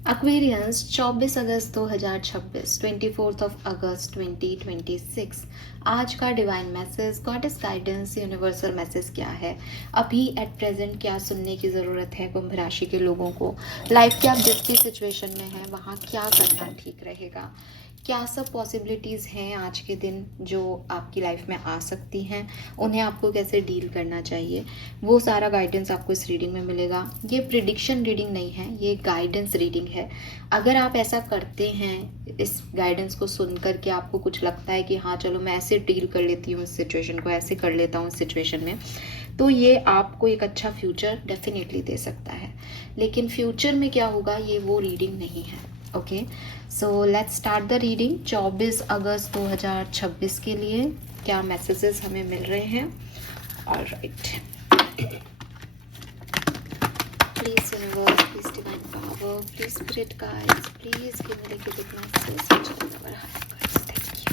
Aquarians 24 August 2026, 24 August 2026। आज का divine message, goddess guidance, universal message क्या है? अभी एट प्रेजेंट क्या सुनने की ज़रूरत है कुंभ राशि के लोगों को? लाइफ के आप जिस भी सिचुएशन में हैं वहाँ क्या करना ठीक रहेगा? क्या सब पॉसिबिलिटीज़ हैं आज के दिन जो आपकी लाइफ में आ सकती हैं? उन्हें आपको कैसे डील करना चाहिए? वो सारा गाइडेंस आपको इस रीडिंग में मिलेगा। ये प्रिडिक्शन रीडिंग नहीं है, ये गाइडेंस रीडिंग है। अगर आप ऐसा करते हैं, इस गाइडेंस को सुन कर के आपको कुछ लगता है कि हाँ चलो मैं ऐसे डील कर लेती हूँ इस सिचुएशन को, ऐसे कर लेता हूँ इस सिचुएशन में, तो ये आपको एक अच्छा फ्यूचर डेफिनेटली दे सकता है। लेकिन फ्यूचर में क्या होगा ये वो रीडिंग नहीं है। Okay, so let's start the reading. 24 August 2026 के लिए क्या मैसेजेस हमें मिल रहे हैं? Alright, please universe, please divine power, please spirit guides, please give me the giving messages which are in our heart guides. Thank you.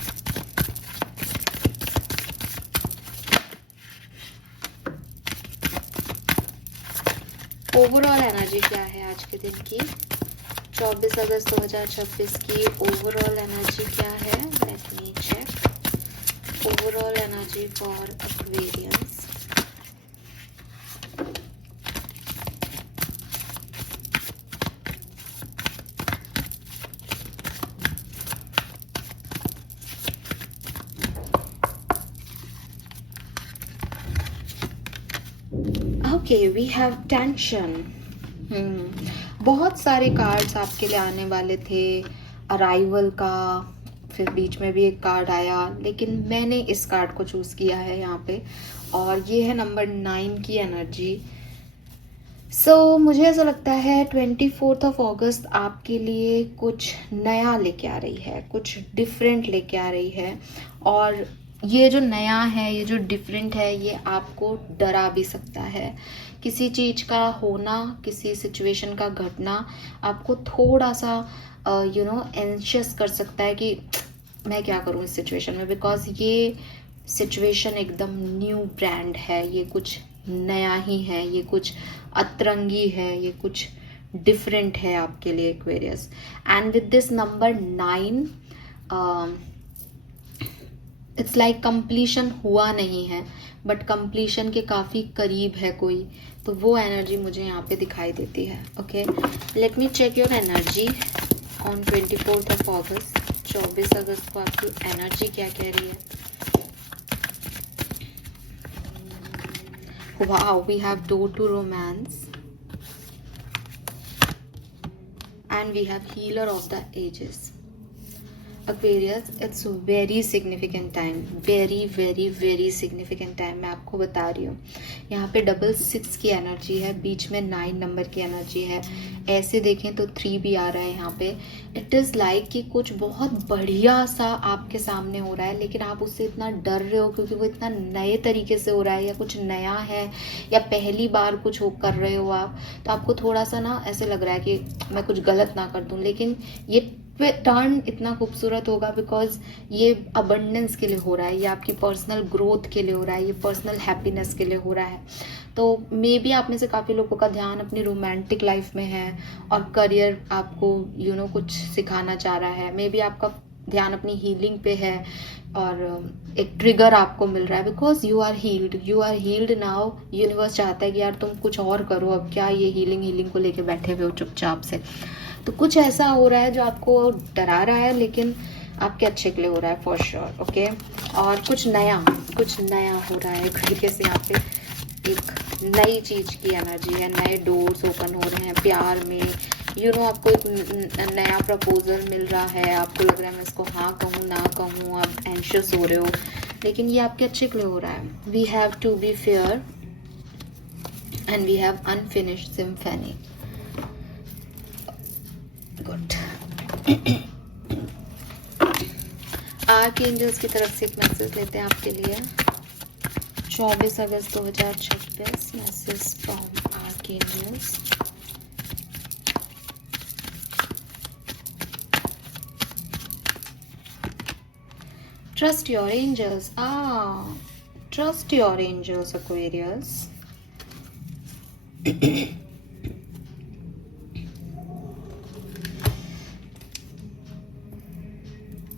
Overall energy क्या है आज के दिन की? 24 अगस्त 2026 की ओवरऑल एनर्जी क्या है? Let me check. Overall energy for Aquarians. Okay, we have tension. बहुत सारे कार्ड्स आपके लिए आने वाले थे, अराइवल का, फिर बीच में भी एक कार्ड आया, लेकिन मैंने इस कार्ड को चूज़ किया है यहाँ पे, और ये है नंबर 9 की एनर्जी। सो मुझे ऐसा लगता है 24 अगस्त आपके लिए कुछ नया लेके आ रही है, कुछ डिफरेंट लेके आ रही है। और ये जो नया है, ये जो डिफरेंट है, ये आपको डरा भी सकता है। किसी चीज़ का होना, किसी सिचुएशन का घटना आपको थोड़ा सा एंशियस कर सकता है कि मैं क्या करूँ इस सिचुएशन में, बिकॉज ये सिचुएशन एकदम न्यू ब्रांड है, ये कुछ नया ही है, ये कुछ अतरंगी है, ये कुछ डिफरेंट है आपके लिए Aquarius. And with this number 9, it's like completion हुआ नहीं है, बट कंप्लीशन के काफ़ी करीब है कोई, तो वो एनर्जी मुझे यहाँ पे दिखाई देती है। Okay, let me check your energy on 24 August. 24 अगस्त को आपकी एनर्जी क्या कह रही है? Wow, we have door to romance and we have healer of the ages. Aquarius, it's very significant time, very significant time। मैं आपको बता रही हूँ, यहाँ पे 6 की एनर्जी है, बीच में 9 नंबर की एनर्जी है, ऐसे देखें तो 3 भी आ रहा है यहाँ पे। इट इज़ लाइक कि कुछ बहुत बढ़िया सा आपके सामने हो रहा है, लेकिन आप उससे इतना डर रहे हो क्योंकि वो इतना नए तरीके से हो रहा है, या कुछ नया है, या पहली बार कुछ हो कर रहे हो आप, तो आपको थोड़ा सा ना ऐसे लग रहा है कि मैं कुछ गलत ना कर दूँ। लेकिन ये टर्न इतना खूबसूरत होगा बिकॉज ये अबंडेंस के लिए हो रहा है, ये आपकी पर्सनल ग्रोथ के लिए हो रहा है, ये पर्सनल हैप्पीनेस के लिए हो रहा है। तो मे बी आप में से काफ़ी लोगों का ध्यान अपनी रोमांटिक लाइफ में है और करियर आपको कुछ सिखाना चाह रहा है। मे बी आपका ध्यान अपनी हीलिंग पे है और एक ट्रिगर आपको मिल रहा है because you are healed now. Universe चाहता है कि यार तुम कुछ और करो, अब क्या ये हीलिंग को लेके बैठे हुए हो चुपचाप से। तो कुछ ऐसा हो रहा है जो आपको डरा रहा है, लेकिन आपके अच्छे के लिए हो रहा है फॉर श्योर। ओके, और कुछ नया हो रहा है तरीके से। यहाँ पे एक नई चीज़ की एनर्जी है, नए डोर्स ओपन हो रहे हैं प्यार में। आपको एक नया प्रपोजल मिल रहा है, आपको लग रहा है मैं इसको हाँ कहूँ ना कहूँ, आप एंशियस हो रहे हो, लेकिन ये आपके अच्छे के लिए हो रहा है। We have to be fair and we have unfinished symphony. Good. Archangels की तरफ से एक मैसेज लेते हैं आपके लिए। 24 August 2026, message from archangels. Trust your angels. Trust your angels Aquarius.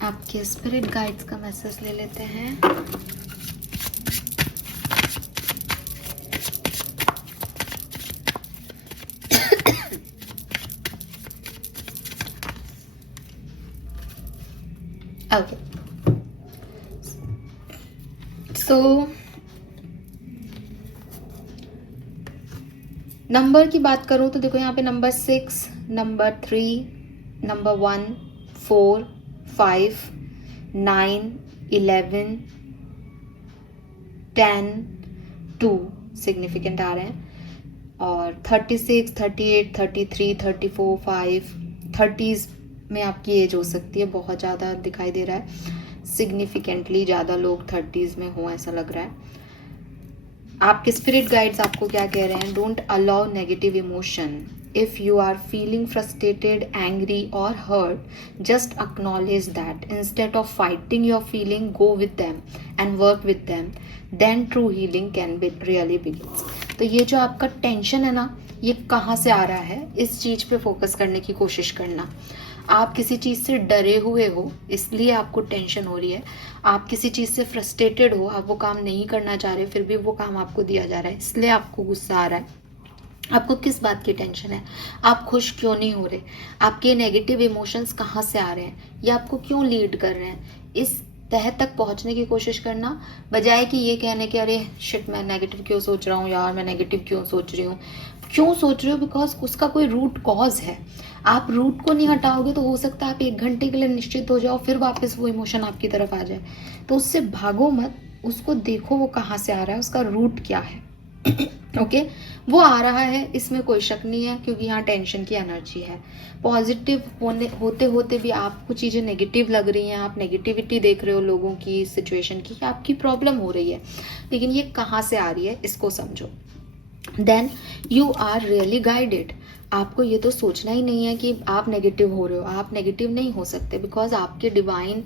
आपके स्पिरिट गाइड्स का मैसेज ले लेते हैं। ओके, सो नंबर की बात करूँ तो देखो यहाँ पे नंबर 6, नंबर 3, नंबर 1, 4, 5, 9, 11, 10, 2 सिग्निफिकेंट आ रहे हैं, और 36, 38, 33, 34, 5, 30s में आपकी एज हो सकती है, बहुत ज़्यादा दिखाई दे रहा है, सिग्निफिकेंटली ज़्यादा लोग 30s में हो ऐसा लग रहा है। आपके स्पिरिट गाइड्स आपको क्या कह रहे हैं? Don't allow negative emotion. If you are feeling frustrated, angry और hurt, just acknowledge that. Instead of fighting your feeling, go with them and work with them, then true healing can be really begins. तो ये जो आपका tension है ना, ये कहाँ से आ रहा है, इस चीज पे फोकस करने की कोशिश करना। आप किसी चीज़ से डरे हुए हो इसलिए आपको टेंशन हो रही है, आप किसी चीज़ से फ्रस्ट्रेटेड हो, आप वो काम नहीं करना चाह रहे फिर भी वो काम आपको दिया जा रहा है इसलिए आपको गुस्सा आ रहा है। आपको किस बात की टेंशन है? आप खुश क्यों नहीं हो रहे? आपके नेगेटिव इमोशंस कहाँ से आ रहे हैं? ये आपको क्यों लीड कर रहे हैं? इस तह तक पहुंचने की कोशिश करना, बजाय कि ये कहने के अरे शिट मैं नेगेटिव क्यों सोच रहा हूँ यार, मैं नेगेटिव क्यों सोच रही हूँ। क्यों सोच रहे हो? बिकॉज उसका कोई रूट कॉज है। आप रूट को नहीं हटाओगे तो हो सकता है आप 1 घंटे के लिए निश्चित हो जाओ, फिर वापस वो इमोशन आपकी तरफ आ जाए। तो उससे भागो मत, उसको देखो वो कहाँ से आ रहा है, उसका रूट क्या है। ओके वो आ रहा है, इसमें कोई शक नहीं है, क्योंकि यहाँ टेंशन की एनर्जी है। पॉजिटिव होते होते भी आपको चीज़ें नेगेटिव लग रही हैं, आप नेगेटिविटी देख रहे हो लोगों की, सिचुएशन की, आपकी प्रॉब्लम हो रही है, लेकिन ये कहाँ से आ रही है इसको समझो। Then you are really guided. आपको ये तो सोचना ही नहीं है कि आप नेगेटिव हो रहे हो। आप नेगेटिव नहीं हो सकते, बिकॉज आपके डिवाइन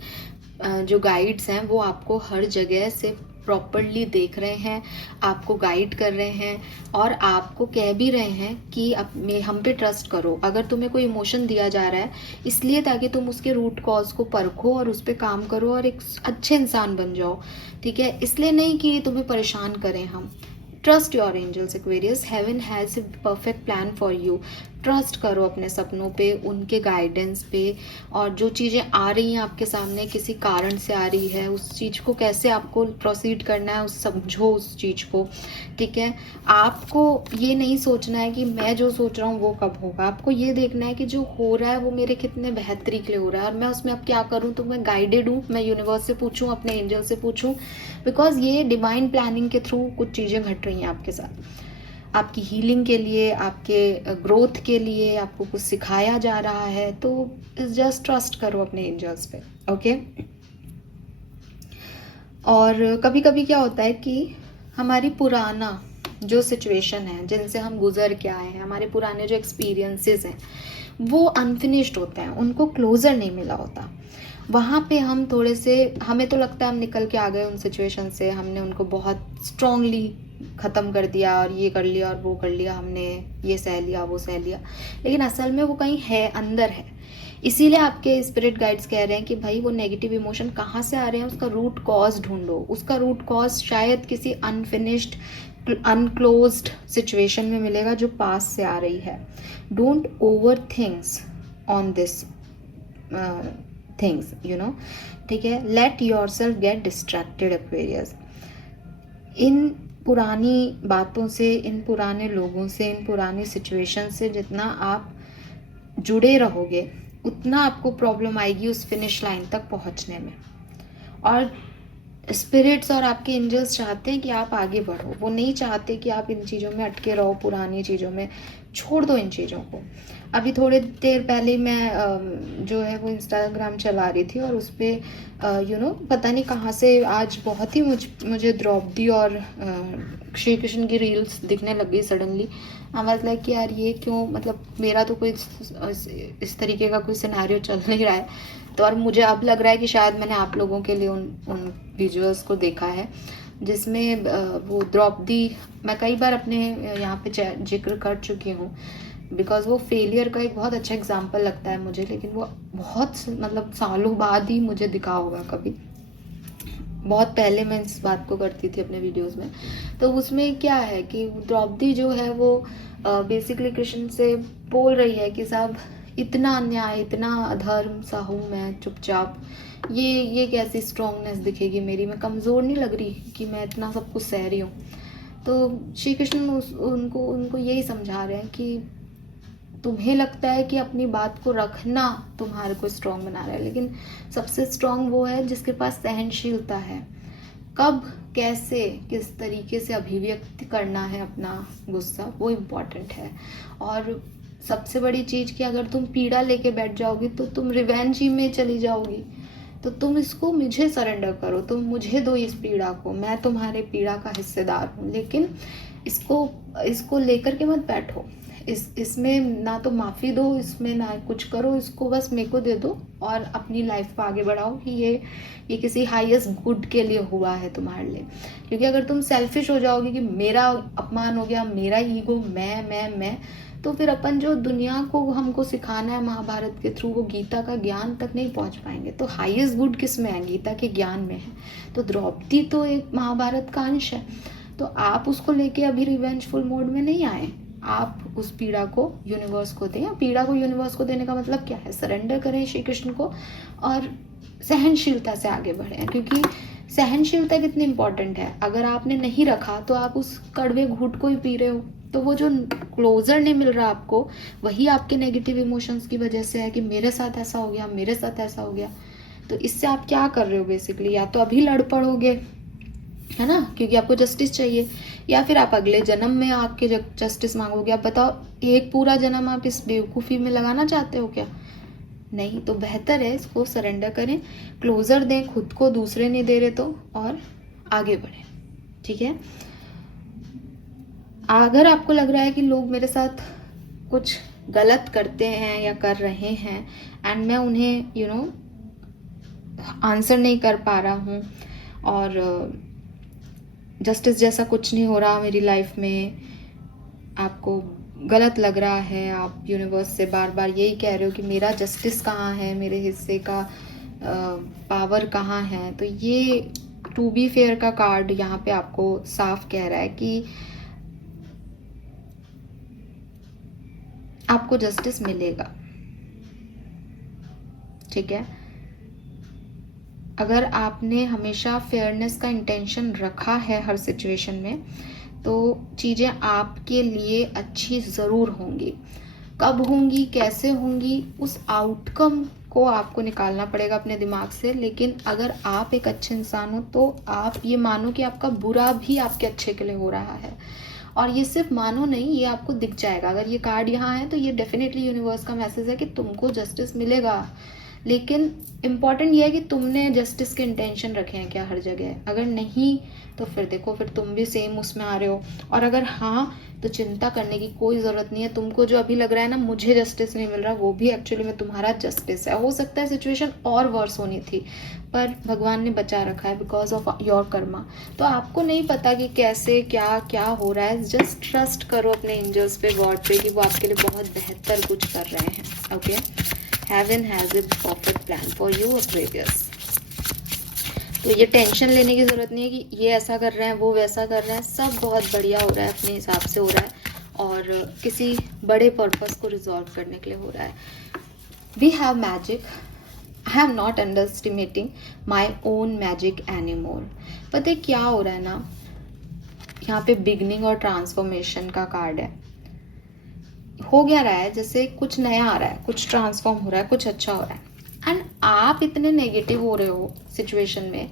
जो गाइड्स हैं वो आपको हर जगह से प्रॉपरली देख रहे हैं, आपको गाइड कर रहे हैं, और आपको कह भी रहे हैं कि हम पे ट्रस्ट करो। अगर तुम्हें कोई इमोशन दिया जा रहा है इसलिए ताकि तुम उसके रूट कॉज को परखो और उस पर काम करो और एक अच्छे इंसान बन जाओ, ठीक है, इसलिए नहीं कि तुम्हें परेशान करें हम। Trust your angels Aquarius, heaven has a perfect plan for you. Trust करो अपने सपनों पे, उनके गाइडेंस पे, और जो चीज़ें आ रही हैं आपके सामने किसी कारण से आ रही है, उस चीज़ को कैसे आपको प्रोसीड करना है, उस समझो उस चीज़ को, ठीक है। आपको ये नहीं सोचना है कि मैं जो सोच रहा हूँ वो कब होगा। आपको ये देखना है कि जो हो रहा है वो मेरे कितने बेहतरी के लिए हो रहा है, और मैं उसमें अब क्या करूँ। तो मैं गाइडेड हूँ, मैं यूनिवर्स से पूछूँ, अपने एंजल से पूछूँ, बिकॉज ये डिवाइन प्लानिंग के थ्रू कुछ चीज़ें घट रही हैं आपके साथ, आपकी हीलिंग के लिए, आपके ग्रोथ के लिए, आपको कुछ सिखाया जा रहा है। तो जस्ट ट्रस्ट करो अपने एंजल्स पे, ओके। और कभी कभी क्या होता है कि हमारी पुराना जो सिचुएशन है, जिनसे हम गुजर के आए हैं, हमारे पुराने जो एक्सपीरियंसेस हैं वो अनफिनिश्ड होते हैं, उनको क्लोजर नहीं मिला होता। वहाँ पे हम थोड़े से, हमें तो लगता है हम निकल के आ गए उन सिचुएशन से, हमने उनको बहुत स्ट्रांगली ख़त्म कर दिया और ये कर लिया और वो कर लिया, हमने ये सह लिया वो सह लिया, लेकिन असल में वो कहीं है, अंदर है। इसीलिए आपके स्पिरिट गाइड्स कह रहे हैं कि भाई वो नेगेटिव इमोशन कहाँ से आ रहे हैं, उसका रूट कॉज ढूंढो। उसका रूट कॉज शायद किसी अनफिनिश्ड, अनक्लोज्ड सिचुएशन में मिलेगा जो पास से आ रही है। Don't over things on this things, you know, ठीक है। Let yourself get distracted Aquarius. इन पुरानी बातों से, इन पुराने लोगों से, इन पुरानी सिचुएशन से जितना आप जुड़े रहोगे उतना आपको प्रॉब्लम आएगी उस फिनिश लाइन तक पहुंचने में। और स्पिरिट्स और आपके एंजल्स चाहते हैं कि आप आगे बढ़ो, वो नहीं चाहते कि आप इन चीज़ों में अटके रहो, पुरानी चीज़ों में। छोड़ दो इन चीज़ों को। अभी थोड़ी देर पहले मैं जो है वो इंस्टाग्राम चला रही थी और उस पर यू नो पता नहीं कहाँ से आज बहुत ही मुझे द्रौपदी और श्री कृष्ण की रील्स दिखने लग गई सडनली। आई वाज लाइक कि यार ये क्यों, मतलब मेरा तो कोई इस तरीके का कोई सिनेरियो चल नहीं रहा है। तो और मुझे अब लग रहा है कि शायद मैंने आप लोगों के लिए उन विजुअल्स को देखा है जिसमें वो द्रौपदी, मैं कई बार अपने यहाँ पे जिक्र कर चुकी हूँ बिकॉज वो फेलियर का एक बहुत अच्छा एग्जाम्पल लगता है मुझे, लेकिन वो बहुत मतलब सालों बाद ही मुझे दिखा होगा कभी। बहुत पहले मैं इस बात को करती थी अपने वीडियोस में। तो उसमें क्या है कि द्रौपदी जो है वो बेसिकली कृष्ण से बोल रही है कि साहब इतना अन्याय, इतना अधर्म सा हूँ मैं चुपचाप, ये कैसी स्ट्रांगनेस दिखेगी मेरी, मैं कमज़ोर नहीं लग रही कि मैं इतना सब कुछ सह रही हूँ। तो श्री कृष्ण उनको उनको यही समझा रहे हैं कि तुम्हें लगता है कि अपनी बात को रखना तुम्हारे को स्ट्रांग बना रहा है, लेकिन सबसे स्ट्रांग वो है जिसके पास सहनशीलता है। कब, कैसे, किस तरीके से अभिव्यक्त करना है अपना गुस्सा, वो इम्पॉर्टेंट है। और सबसे बड़ी चीज़ कि अगर तुम पीड़ा लेके बैठ जाओगी तो तुम रिवेंज ही में चली जाओगी। तो तुम इसको मुझे सरेंडर करो, तुम मुझे दो इस पीड़ा को, मैं तुम्हारे पीड़ा का हिस्सेदार हूँ, लेकिन इसको लेकर के मत बैठो। इसमें ना तो माफ़ी दो, इसमें ना कुछ करो, इसको बस मेरे को दे दो और अपनी लाइफ को आगे बढ़ाओ कि ये किसी हाईएस्ट गुड के लिए हुआ है तुम्हारे लिए। क्योंकि अगर तुम सेल्फिश हो जाओगे कि मेरा अपमान हो गया, मेरा ईगो, मैं, तो फिर अपन जो दुनिया को हमको सिखाना है महाभारत के थ्रू, वो गीता का ज्ञान तक नहीं पहुंच पाएंगे। तो हाईएस्ट गुड किस में है? गीता के ज्ञान में है। तो द्रौपदी तो एक महाभारत का अंश है। तो आप उसको लेके अभी रिवेंजफुल मोड में नहीं आए, आप उस पीड़ा को यूनिवर्स को दें। पीड़ा को यूनिवर्स को देने का मतलब क्या है? सरेंडर करें श्री कृष्ण को और सहनशीलता से आगे बढ़ें। क्योंकि सहनशीलता कितनी इंपॉर्टेंट है। अगर आपने नहीं रखा तो आप उस कड़वे घूंट को ही पी रहे हो, तो वो जो क्लोजर नहीं मिल रहा आपको, वही आपके नेगेटिव इमोशंस की वजह से है कि मेरे साथ ऐसा हो गया, मेरे साथ ऐसा हो गया। तो इससे आप क्या कर रहे हो बेसिकली? या तो अभी लड़ पड़ोगे, है ना, क्योंकि आपको जस्टिस चाहिए, या फिर आप अगले जन्म में आपके जस्टिस मांगोगे। आप बताओ, एक पूरा जन्म आप इस बेवकूफ़ी में लगाना चाहते हो क्या? नहीं। तो बेहतर है इसको सरेंडर करें, क्लोजर दें खुद को, दूसरे नहीं दे रहे तो, और आगे बढ़ें। ठीक है। अगर आपको लग रहा है कि लोग मेरे साथ कुछ गलत करते हैं या कर रहे हैं एंड मैं उन्हें आंसर नहीं कर पा रहा हूँ और जस्टिस जैसा कुछ नहीं हो रहा मेरी लाइफ में, आपको गलत लग रहा है, आप यूनिवर्स से बार बार यही कह रहे हो कि मेरा जस्टिस कहाँ है, मेरे हिस्से का पावर कहाँ है, तो ये टू बी फेयर का कार्ड यहाँ पे आपको साफ कह रहा है कि आपको जस्टिस मिलेगा। ठीक है। अगर आपने हमेशा फेयरनेस का इंटेंशन रखा है हर सिचुएशन में, तो चीज़ें आपके लिए अच्छी ज़रूर होंगी। कब होंगी, कैसे होंगी, उस आउटकम को आपको निकालना पड़ेगा अपने दिमाग से। लेकिन अगर आप एक अच्छे इंसान हो तो आप ये मानो कि आपका बुरा भी आपके अच्छे के लिए हो रहा है। और ये सिर्फ मानो नहीं, ये आपको दिख जाएगा। अगर ये कार्ड यहाँ है तो ये डेफिनेटली यूनिवर्स का मैसेज है कि तुमको जस्टिस मिलेगा। लेकिन इम्पॉर्टेंट ये है कि तुमने जस्टिस के इंटेंशन रखे हैं क्या हर जगह। अगर नहीं तो फिर देखो, फिर तुम भी सेम उसमें आ रहे हो। और अगर हाँ, तो चिंता करने की कोई ज़रूरत नहीं है। तुमको जो अभी लग रहा है ना मुझे जस्टिस नहीं मिल रहा, वो भी एक्चुअली में तुम्हारा जस्टिस है। हो सकता है सिचुएशन और वर्स होनी थी, पर भगवान ने बचा रखा है बिकॉज ऑफ योर कर्मा। तो आपको नहीं पता कि कैसे क्या क्या हो रहा है। जस्ट ट्रस्ट करो अपने एंजल्स पे, गॉड पे, कि वो आपके लिए बहुत बेहतर कुछ कर रहे हैं। Okay, heaven has a perfect plan for you Aquarius. तो ये टेंशन लेने की ज़रूरत नहीं है कि ये ऐसा कर रहे हैं, वो वैसा कर रहे हैं। सब बहुत बढ़िया हो रहा है, अपने हिसाब से हो रहा है और किसी बड़े पर्पस को रिजॉल्व करने के लिए हो रहा है। We have magic. I am not underestimating my own magic any more. पता है क्या हो रहा है ना, यहाँ पे बिगनिंग और ट्रांसफॉर्मेशन का कार्ड है। हो गया रहा है जैसे कुछ नया आ रहा है, कुछ ट्रांसफॉर्म हो रहा है, कुछ अच्छा हो रहा है। एंड आप इतने नेगेटिव हो रहे हो सिचुएशन में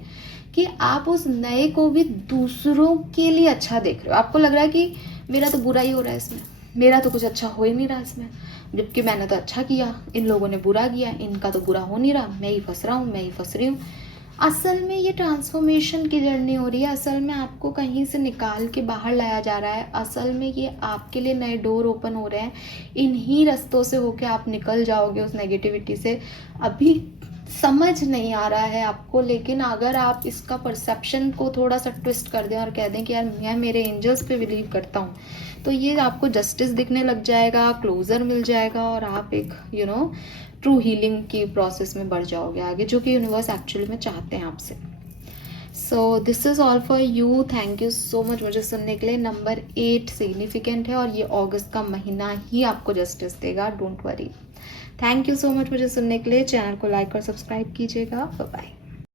कि आप उस नए को भी दूसरों के लिए अच्छा देख रहे हो। आपको लग रहा है कि मेरा तो बुरा ही हो रहा है इसमें, मेरा तो कुछ अच्छा हो ही नहीं रहा इसमें, जबकि मैंने तो अच्छा किया, इन लोगों ने बुरा किया, इनका तो बुरा हो नहीं रहा, मैं ही फंस रहा हूँ, मैं ही फंस रही हूँ। असल में ये ट्रांसफॉर्मेशन की जर्नी हो रही है। असल में आपको कहीं से निकाल के बाहर लाया जा रहा है। असल में ये आपके लिए नए डोर ओपन हो रहे हैं। इन्हीं रास्तों से होके आप निकल जाओगे उस नेगेटिविटी से। अभी समझ नहीं आ रहा है आपको, लेकिन अगर आप इसका परसेप्शन को थोड़ा सा ट्विस्ट कर दें और कह दें कि यार मैं मेरे एंजल्स पे बिलीव करता हूँ, तो ये आपको जस्टिस दिखने लग जाएगा, क्लोजर मिल जाएगा और आप एक ट्रू हीलिंग की प्रोसेस में बढ़ जाओगे आगे, जो कि यूनिवर्स एक्चुअली में चाहते हैं आपसे। So this is all for you. Thank you so much मुझे सुनने के लिए। नंबर 8 सिग्निफिकेंट है और ये अगस्त का महीना ही आपको जस्टिस देगा, don't worry. Thank you so much मुझे सुनने के लिए। चैनल को लाइक और सब्सक्राइब कीजिएगा। Bye bye.